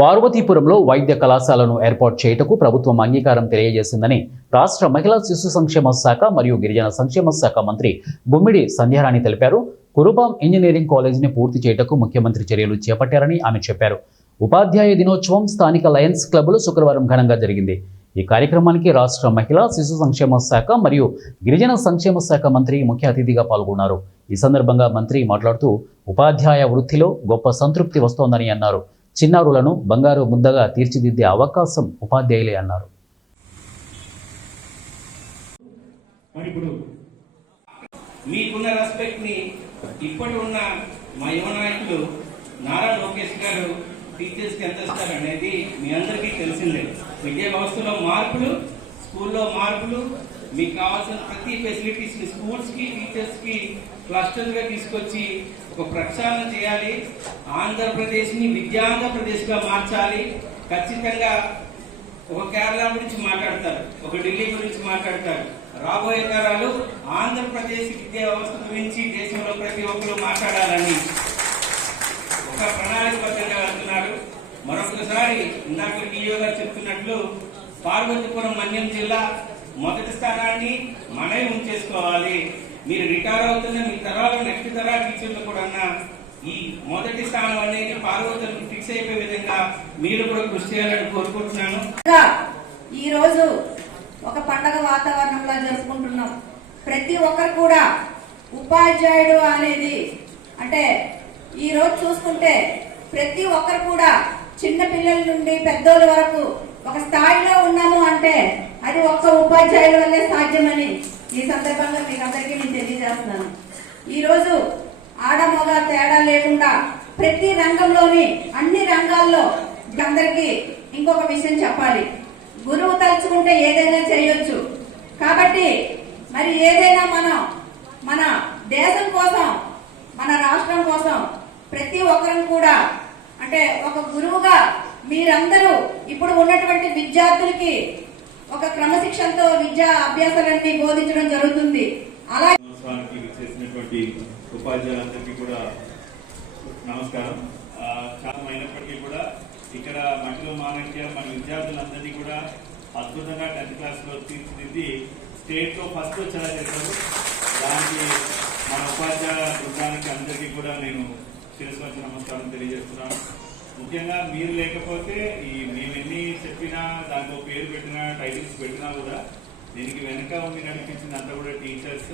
పార్వతీపురంలో వైద్య కళాశాలను ఏర్పాటు చేయుటకు ప్రభుత్వం అంగీకారం తెలియజేసిందని రాష్ట్ర మహిళా శిశు సంక్షేమ శాఖ మరియు గిరిజన సంక్షేమ శాఖ మంత్రి గుమ్మిడి సంధ్యారాణి తెలిపారు. కురుబాం ఇంజనీరింగ్ కాలేజీని పూర్తి చేయుటకు ముఖ్యమంత్రి చర్యలు చేపట్టారని ఆమె చెప్పారు. ఉపాధ్యాయ దినోత్సవం స్థానిక లయన్స్ క్లబ్లో శుక్రవారం ఘనంగా జరిగింది. ఈ కార్యక్రమానికి రాష్ట్ర మహిళా శిశు సంక్షేమ శాఖ మరియు గిరిజన సంక్షేమ శాఖ మంత్రి ముఖ్య అతిథిగా పాల్గొన్నారు. ఈ సందర్భంగా మంత్రి మాట్లాడుతూ ఉపాధ్యాయ వృత్తిలో గొప్ప సంతృప్తి వస్తోందని అన్నారు. చిన్నారులను బంగారు ముద్దగా తీర్చిదిద్దే అవకాశం ఉపాధ్యాయులే అన్నారు. మీకున్న రెస్పెక్ట్ ని ఇప్పటి ఉన్న మా యువ నాయకులు నారా లోకేష్ గారు టీచర్స్ కి ఎంత ఇస్తారు అనేది మీ అందరికీ తెలిసిందే. విద్యా వ్యవస్థలో మార్పులు, స్కూల్లో మార్పులు, మీకు కావాల్సిన ప్రతి ఫెసిలిటీస్ ని స్కూల్స్ కి టీచర్స్ కి క్లస్టర్ గా తీసుకొచ్చి ఒక ప్రక్షాళన చేయాలి. ఆంధ్రప్రదేశ్ ని విద్యాంధ్రప్రదేశ్ గా మార్చాలి. ఖచ్చితంగా ఒక కేరళ గురించి మాట్లాడతారు, ఒక ఢిల్లీ గురించి మాట్లాడతారు. రాబోయే తరాలు ఆంధ్రప్రదేశ్ విద్యా వ్యవస్థ గురించి దేశంలో ప్రతి ఒక్కరు మాట్లాడాలని ఒక ప్రణాళికబద్ధంగా వెళ్తున్నారు. మరొకసారి ఇందాక టీఓ గారు చెప్తున్నట్లు పార్వతీపురం మన్యం జిల్లా మొదటి స్థానాన్ని మనమే ఉంచేసుకోవాలి. మీరు రిటైర్ అవుతున్న మీ తరాలు నెక్స్ట్ తరా టీచర్లు కూడా ఈ మొదటి స్థానం అనేది పార్వతులకు ఫిక్స్ అయిపోయే విధంగా మీరు కూడా కృషి చేయాలని కోరుకుంటున్నాను. ఈ రోజు ఒక పండగ వాతావరణంలో జరుపుకుంటున్నాం. ప్రతి ఒక్కరు కూడా ఉపాధ్యాయుడు అనేది అంటే ఈ రోజు చూసుకుంటే ప్రతి ఒక్కరు కూడా చిన్న పిల్లల నుండి పెద్దోళ్ళ వరకు ఒక స్థాయిలో ఉన్నాము అంటే అది ఒక్క ఉపాధ్యాయుల వల్లే సాధ్యమని ఈ సందర్భంగా మీకు అందరికీ నేను తెలియజేస్తున్నాను. ఈ రోజు ఆడ మగ తేడా లేకుండా ప్రతి రంగంలోని అన్ని రంగాల్లో అందరికీ ఇంకొక విషయం చెప్పాలి. గురువు తలుచుకుంటే ఏదైనా చేయొచ్చు. కాబట్టి మరి ఏదైనా మన దేశం కోసం, మన రాష్ట్రం కోసం ప్రతి ఒక్కరం కూడా అంటే ఒక గురువుగా మీరందరూ ఇప్పుడు ఉన్నటువంటి విద్యార్థులకి ఒక క్రమశిక్షణతో విద్యా అభ్యాసాలన్నీ బోధించడం జరుగుతుంది. అలాగే ఉపాధ్యాయులందరికీ కూడా నమస్కారం. చాలా అయినప్పటికీ కూడా ఇక్కడ మట్టిలో మానక్య మన విద్యార్థులందరినీ కూడా అద్భుతంగా 10th క్లాస్లో తీర్చిదిద్ది స్టేట్లో ఫస్ట్ వచ్చేలా చేశారు. దానికి మన ఉపాధ్యాయ బృందానికి అందరికీ కూడా నేను శిరస్సు వచ్చి నమస్కారం తెలియజేస్తున్నాను. ముఖ్యంగా మీరు లేకపోతే మేము ఎన్ని చెప్పినా దాంట్లో పేరు పెట్టినా టైటిల్స్ పెట్టినా కూడా దీనికి వెనుక ఉండి నడిపించింది అంతా కూడా టీచర్స్.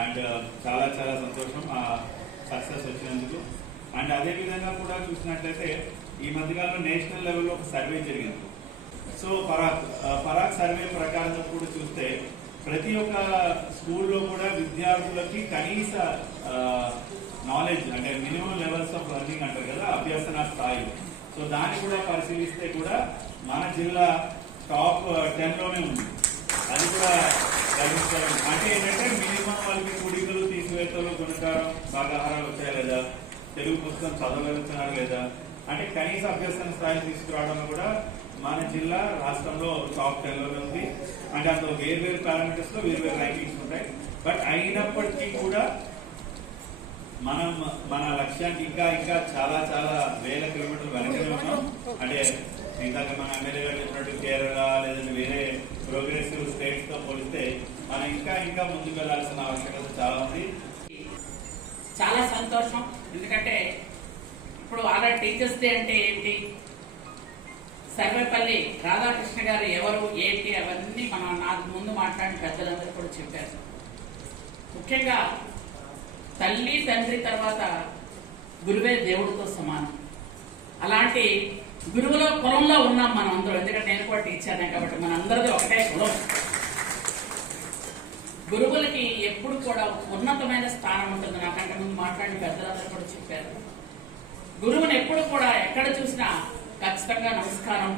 అండ్ చాలా చాలా సంతోషం ఆ సక్సెస్ వచ్చినందుకు. అండ్ అదేవిధంగా కూడా చూసినట్లయితే ఈ మధ్యకాలంలో నేషనల్ లెవెల్లో ఒక సర్వే జరిగింది. సో పరాక్ సర్వే ప్రకారం కూడా చూస్తే ప్రతి ఒక్క స్కూల్లో కూడా విద్యార్థులకి కనీస నాలెడ్జ్ అంటే మినిమం లెవెల్స్ ఆఫ్ లెర్నింగ్ అంటారు కదా, అభ్యసన స్థాయి. సో దాన్ని కూడా పరిశీలిస్తే కూడా మన జిల్లా టాప్ 10లోనే ఉంది. అది కూడా గమనించాలి. అంటే ఏంటంటే మినిమం వాళ్ళకి కుడికలు, తీసివేతలు, గుణకారం, భాగాహారాలు వచ్చాయా లేదా, తెలుగు పుస్తకం చదవగలుగుతున్నారు లేదా, అంటే కనీస అభ్యసన స్థాయి తీసుకురావడంలో కూడా మన జిల్లా రాష్ట్రంలో టాప్ 10లోనే ఉంది. అంటే అందులో వేర్వేరు పారామీటర్స్ లో వేర్వేరు ర్యాంకింగ్స్ ఉంటాయి. బట్ అయినప్పటికీ కూడా మనం మన లక్ష్యానికి ఇంకా ఇంకా చాలా చాలా వేల కిలోమీటర్లు వెనకనే ఉన్నాం. అంటే ఇందాక మన ఎమ్మెల్యే గారు చెప్పినట్టు కేరళ లేదంటే వేరే ప్రోగ్రెసివ్ స్టేట్స్ తో పోలిస్తే మనం ఇంకా ఇంకా ముందుకు వెళ్లాల్సిన ఆవశ్యకత చాలా ఉంది. చాలా సంతోషం. ఎందుకంటే ఇప్పుడు ఆల్రెడీ టీచర్స్ డే అంటే ఏంటి, సర్వేపల్లి రాధాకృష్ణ గారు ఎవరు ఏంటి అవన్నీ నాకు ముందు మాట్లాడిన పెద్దలందరూ కూడా చెప్పారు. ముఖ్యంగా తల్లి తండ్రి తర్వాత గురువే దేవుడితో సమానం. అలాంటి గురువుల కులంలో ఉన్నాం మనం అందరూ. ఎందుకంటే నేను కూడా టీచర్నే కాబట్టి మన అందరిది ఒకటే కులం. గురువులకి ఎప్పుడు కూడా ఉన్నతమైన స్థానం ఉంటుంది. నాకంటే ముందు మాట్లాడిన పెద్దలందరూ కూడా చెప్పారు. గురువుని ఎప్పుడు కూడా ఎక్కడ చూసినా ఖచ్చితంగా నమస్కారం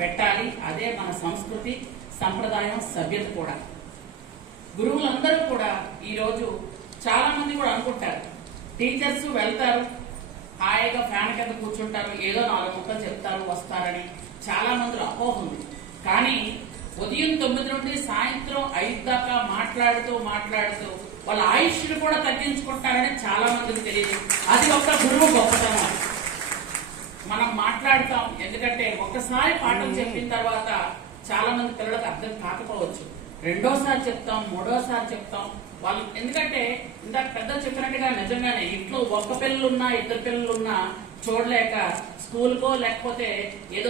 పెట్టాలి. అదే మన సంస్కృతి, సంప్రదాయం, సభ్యత కూడా. గురువులందరూ కూడా ఈరోజు చాలా మంది కూడా అనుకుంటారు టీచర్స్ వెళ్తారు, హాయిగా ఫ్యాన్ కింద కూర్చుంటారు, ఏదో 4 ముక్కలు చెప్తారు, వస్తారని చాలా మందిలో అపోహ ఉంది. కానీ ఉదయం 9 నుండి సాయంత్రం 5 దాకా మాట్లాడుతూ వాళ్ళ ఆయుష్ను కూడా తగ్గించుకుంటారని చాలా మందికి తెలియదు. అది ఒక గురువు గొప్పతనం. మనం మాట్లాడతాం. ఎందుకంటే ఒక్కసారి పాఠం చెప్పిన తర్వాత చాలా మంది పిల్లలకు అర్థం కాకపోవచ్చు. రెండోసారి చెప్తాం, మూడోసారి చెప్తాం వాళ్ళు. ఎందుకంటే ఇందాక పెద్ద చెప్పినట్టుగా నిజంగానే ఇంట్లో ఒక్క పిల్లలున్నా ఇద్దరు పిల్లలున్నా చూడలేక స్కూల్కో లేకపోతే ఏదో